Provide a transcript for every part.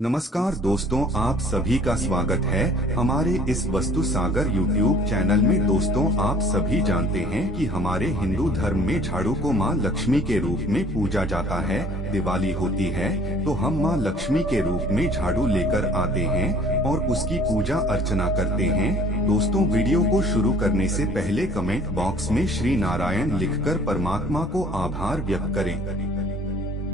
नमस्कार दोस्तों, आप सभी का स्वागत है हमारे इस वस्तु सागर यूट्यूब चैनल में। दोस्तों, आप सभी जानते हैं कि हमारे हिंदू धर्म में झाड़ू को मां लक्ष्मी के रूप में पूजा जाता है। दिवाली होती है तो हम मां लक्ष्मी के रूप में झाड़ू लेकर आते हैं और उसकी पूजा अर्चना करते हैं। दोस्तों, वीडियो को शुरू करने से पहले कमेंट बॉक्स में श्री नारायण लिखकर परमात्मा को आभार व्यक्त करें।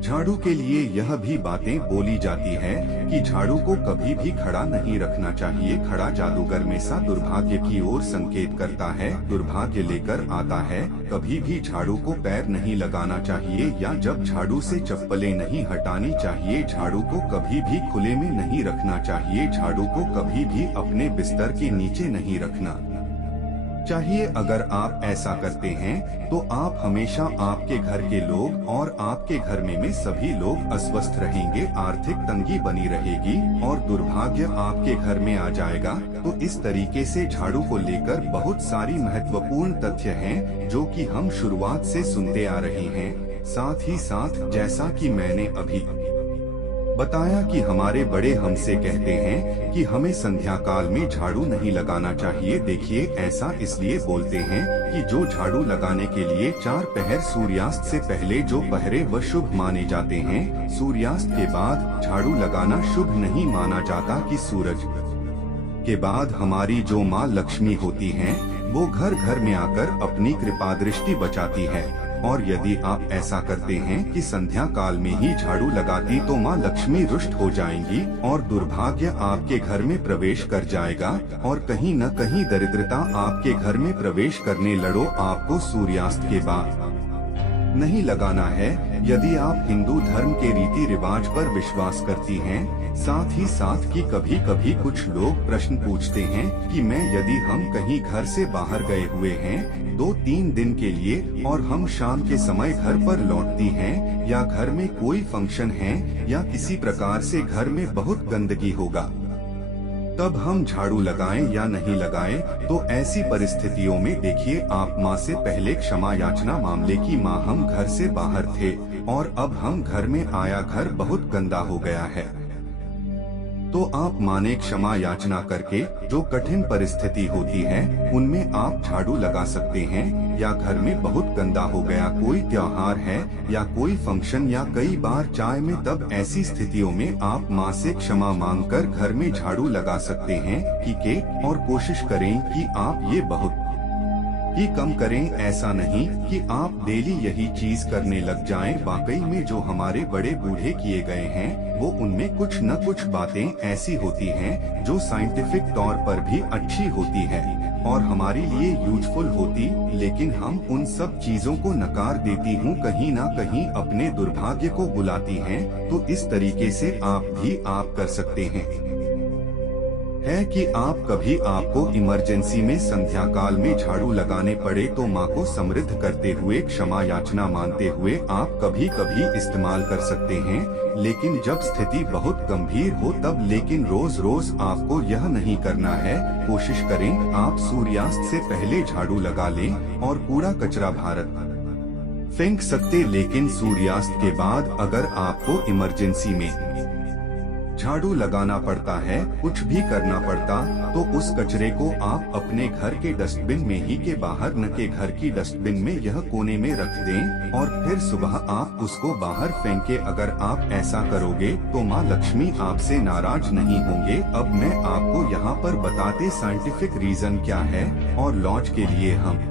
झाड़ू के लिए यह भी बातें बोली जाती है कि झाड़ू को कभी भी खड़ा नहीं रखना चाहिए। खड़ा जादूगर में सा दुर्भाग्य की ओर संकेत करता है, दुर्भाग्य लेकर आता है। कभी भी झाड़ू को पैर नहीं लगाना चाहिए या जब झाड़ू से चप्पलें नहीं हटानी चाहिए। झाड़ू को कभी भी खुले में नहीं रखना चाहिए। झाड़ू को कभी भी अपने बिस्तर के नीचे नहीं रखना चाहिए। अगर आप ऐसा करते हैं तो आप हमेशा आपके घर के लोग और आपके घर में सभी लोग अस्वस्थ रहेंगे, आर्थिक तंगी बनी रहेगी और दुर्भाग्य आपके घर में आ जाएगा। तो इस तरीके से झाड़ू को लेकर बहुत सारी महत्वपूर्ण तथ्य हैं जो कि हम शुरुआत से सुनते आ रहे हैं। साथ ही साथ जैसा कि मैंने अभी बताया कि हमारे बड़े हमसे कहते हैं कि हमें संध्या काल में झाड़ू नहीं लगाना चाहिए। देखिए, ऐसा इसलिए बोलते हैं कि जो झाड़ू लगाने के लिए 4 पहर सूर्यास्त से पहले जो पहरे व शुभ माने जाते हैं। सूर्यास्त के बाद झाड़ू लगाना शुभ नहीं माना जाता कि सूरज के बाद हमारी जो माँ लक्ष्मी होती हैं, वो घर घर में आकर अपनी कृपा दृष्टि बचाती है। और यदि आप ऐसा करते हैं कि संध्या काल में ही झाड़ू लगाती तो माँ लक्ष्मी रुष्ट हो जाएंगी और दुर्भाग्य आपके घर में प्रवेश कर जाएगा और कहीं न कहीं दरिद्रता आपके घर में प्रवेश करने लड़ो। आपको सूर्यास्त के बाद नहीं लगाना है। यदि आप हिंदू धर्म के रीति रिवाज पर विश्वास करती हैं, साथ ही साथ कि कभी कभी कुछ लोग प्रश्न पूछते हैं कि यदि हम कहीं घर से बाहर गए हुए हैं 2-3 दिन के लिए और हम शाम के समय घर पर लौटती हैं या घर में कोई फंक्शन है या किसी प्रकार से घर में बहुत गंदगी होगा, तब हम झाड़ू लगाएं या नहीं लगाएं। तो ऐसी परिस्थितियों में देखिए, आप माँ से पहले क्षमा याचना मामले की माँ, हम घर से बाहर थे और अब हम घर में आया, घर बहुत गंदा हो गया है। तो आप माने क्षमा याचना करके जो कठिन परिस्थिति होती है उनमें आप झाड़ू लगा सकते हैं। या घर में बहुत गंदा हो गया, कोई त्योहार है या कोई फंक्शन या कई बार चाय में, तब ऐसी स्थितियों में आप माँ से क्षमा मांगकर घर में झाड़ू लगा सकते हैं। और कोशिश करें कि आप ये बहुत ही कम करें। ऐसा नहीं कि आप डेली यही चीज करने लग जाएं। वाकई में जो हमारे बड़े बूढ़े किए गए हैं वो उनमें कुछ न कुछ बातें ऐसी होती हैं जो साइंटिफिक तौर पर भी अच्छी होती है और हमारे लिए यूजफुल होती, लेकिन हम उन सब चीजों को नकार देती हूँ, कहीं ना कहीं अपने दुर्भाग्य को बुलाती हैं। तो इस तरीके से आप भी आप कर सकते हैं कि आप कभी आपको इमरजेंसी में संध्या काल में झाड़ू लगाने पड़े तो माँ को समृद्ध करते हुए क्षमा याचना मानते हुए आप कभी कभी इस्तेमाल कर सकते हैं। लेकिन जब स्थिति बहुत गंभीर हो तब, लेकिन रोज रोज आपको यह नहीं करना है। कोशिश करें आप सूर्यास्त से पहले झाड़ू लगा लें और कूड़ा कचरा भारत फेंक सकते, लेकिन सूर्यास्त के बाद अगर आपको इमरजेंसी में झाड़ू लगाना पड़ता है, कुछ भी करना पड़ता, तो उस कचरे को आप अपने घर के डस्टबिन में ही के बाहर न के घर की डस्टबिन में यह कोने में रख दें और फिर सुबह आप उसको बाहर फेंके। अगर आप ऐसा करोगे तो माँ लक्ष्मी आपसे नाराज नहीं होंगे। अब मैं आपको यहाँ पर बताते साइंटिफिक रीजन क्या है और लॉज के लिए हम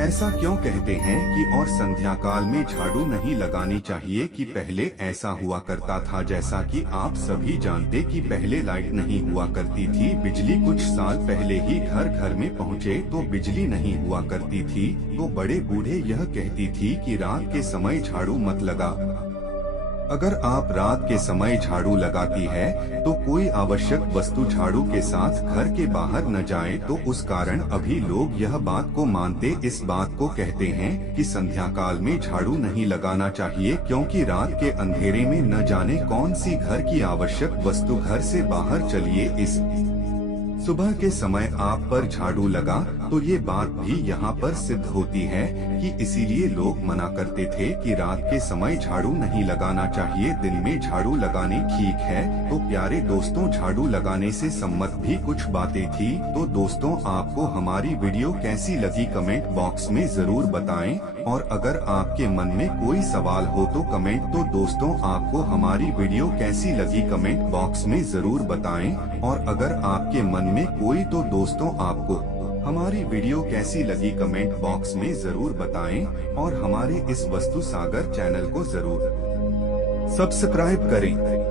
ऐसा क्यों कहते हैं कि और संध्या काल में झाड़ू नहीं लगानी चाहिए। कि पहले ऐसा हुआ करता था, जैसा कि आप सभी जानते कि पहले लाइट नहीं हुआ करती थी, बिजली कुछ साल पहले ही घर घर में पहुँचे तो बिजली नहीं हुआ करती थी। तो बड़े बूढ़े यह कहती थी कि रात के समय झाड़ू मत लगा। अगर आप रात के समय झाड़ू लगाती है तो कोई आवश्यक वस्तु झाड़ू के साथ घर के बाहर न जाए। तो उस कारण अभी लोग यह बात को मानते, इस बात को कहते हैं कि संध्या काल में झाड़ू नहीं लगाना चाहिए, क्योंकि रात के अंधेरे में न जाने कौन सी घर की आवश्यक वस्तु घर से बाहर चलिए। इस सुबह के समय आप पर झाड़ू लगा तो ये बात भी यहाँ पर सिद्ध होती है कि इसीलिए लोग मना करते थे कि रात के समय झाड़ू नहीं लगाना चाहिए, दिन में झाड़ू लगाने ठीक है। तो प्यारे दोस्तों, झाड़ू लगाने से सम्मत भी कुछ बातें थी। तो दोस्तों, आपको हमारी वीडियो कैसी लगी कमेंट बॉक्स में जरूर बताएं, और अगर आपके मन में कोई सवाल हो तो कमेंट। तो दोस्तों, आपको हमारी वीडियो कैसी लगी कमेंट बॉक्स में जरूर बताएं, और अगर आपके मन में कोई तो दोस्तों आपको हमारी वीडियो कैसी लगी कमेंट बॉक्स में जरूर बताएं, और हमारे इस वस्तु सागर चैनल को जरूर सब्सक्राइब करें।